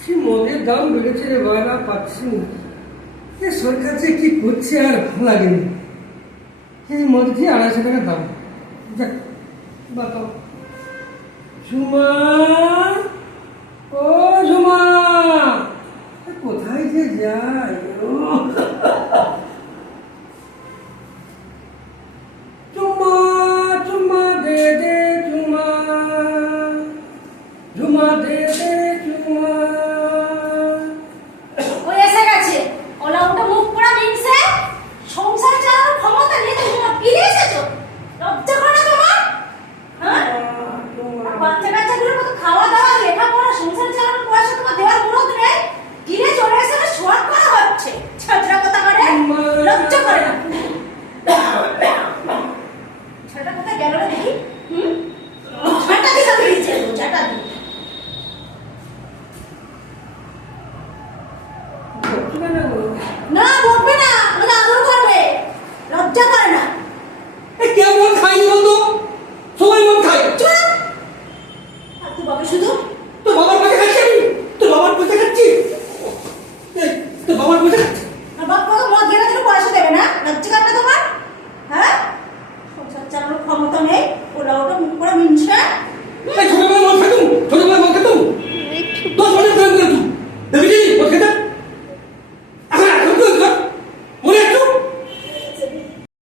কি মদের দাম বেড়েছে রে বাবা, পাচ্ছি না। এ সরকার যে কি করছে আর ভালো লাগেনি। এই মদ খেয়ে 250 টাকা দাম। যাক বাতাও। ঝুমা, ও ঝুমা, কোথায় যে যাই? চুম্মা চুম্মা দে দে চুম্মা, ঝুমা দে দে চুম্মা। ওই এসে গেছে ওলা ওটা মুখ পোড়া মিনছে সংসার চালানোর ক্ষমতা নিয়ে তুমি না ফিরে এসেছো। লজ্জা করে না তোমার? হ্যাঁ, আর বাচ্চা কাচ্চাগুলোর মতো খাওয়া দাওয়া লেখাপড়া সংসার চালানোর পয়সা তোমার দেওয়ার মুরত নেই। ফিরে চলে এসে শোয়ার করা হচ্ছে ছাত্রা কথা করে। লজ্জা করে না? ছেলেটা কোথায় গেল রে দেখি? ছাটা দিতে বেরিয়েছে, ছাটা দিয়ে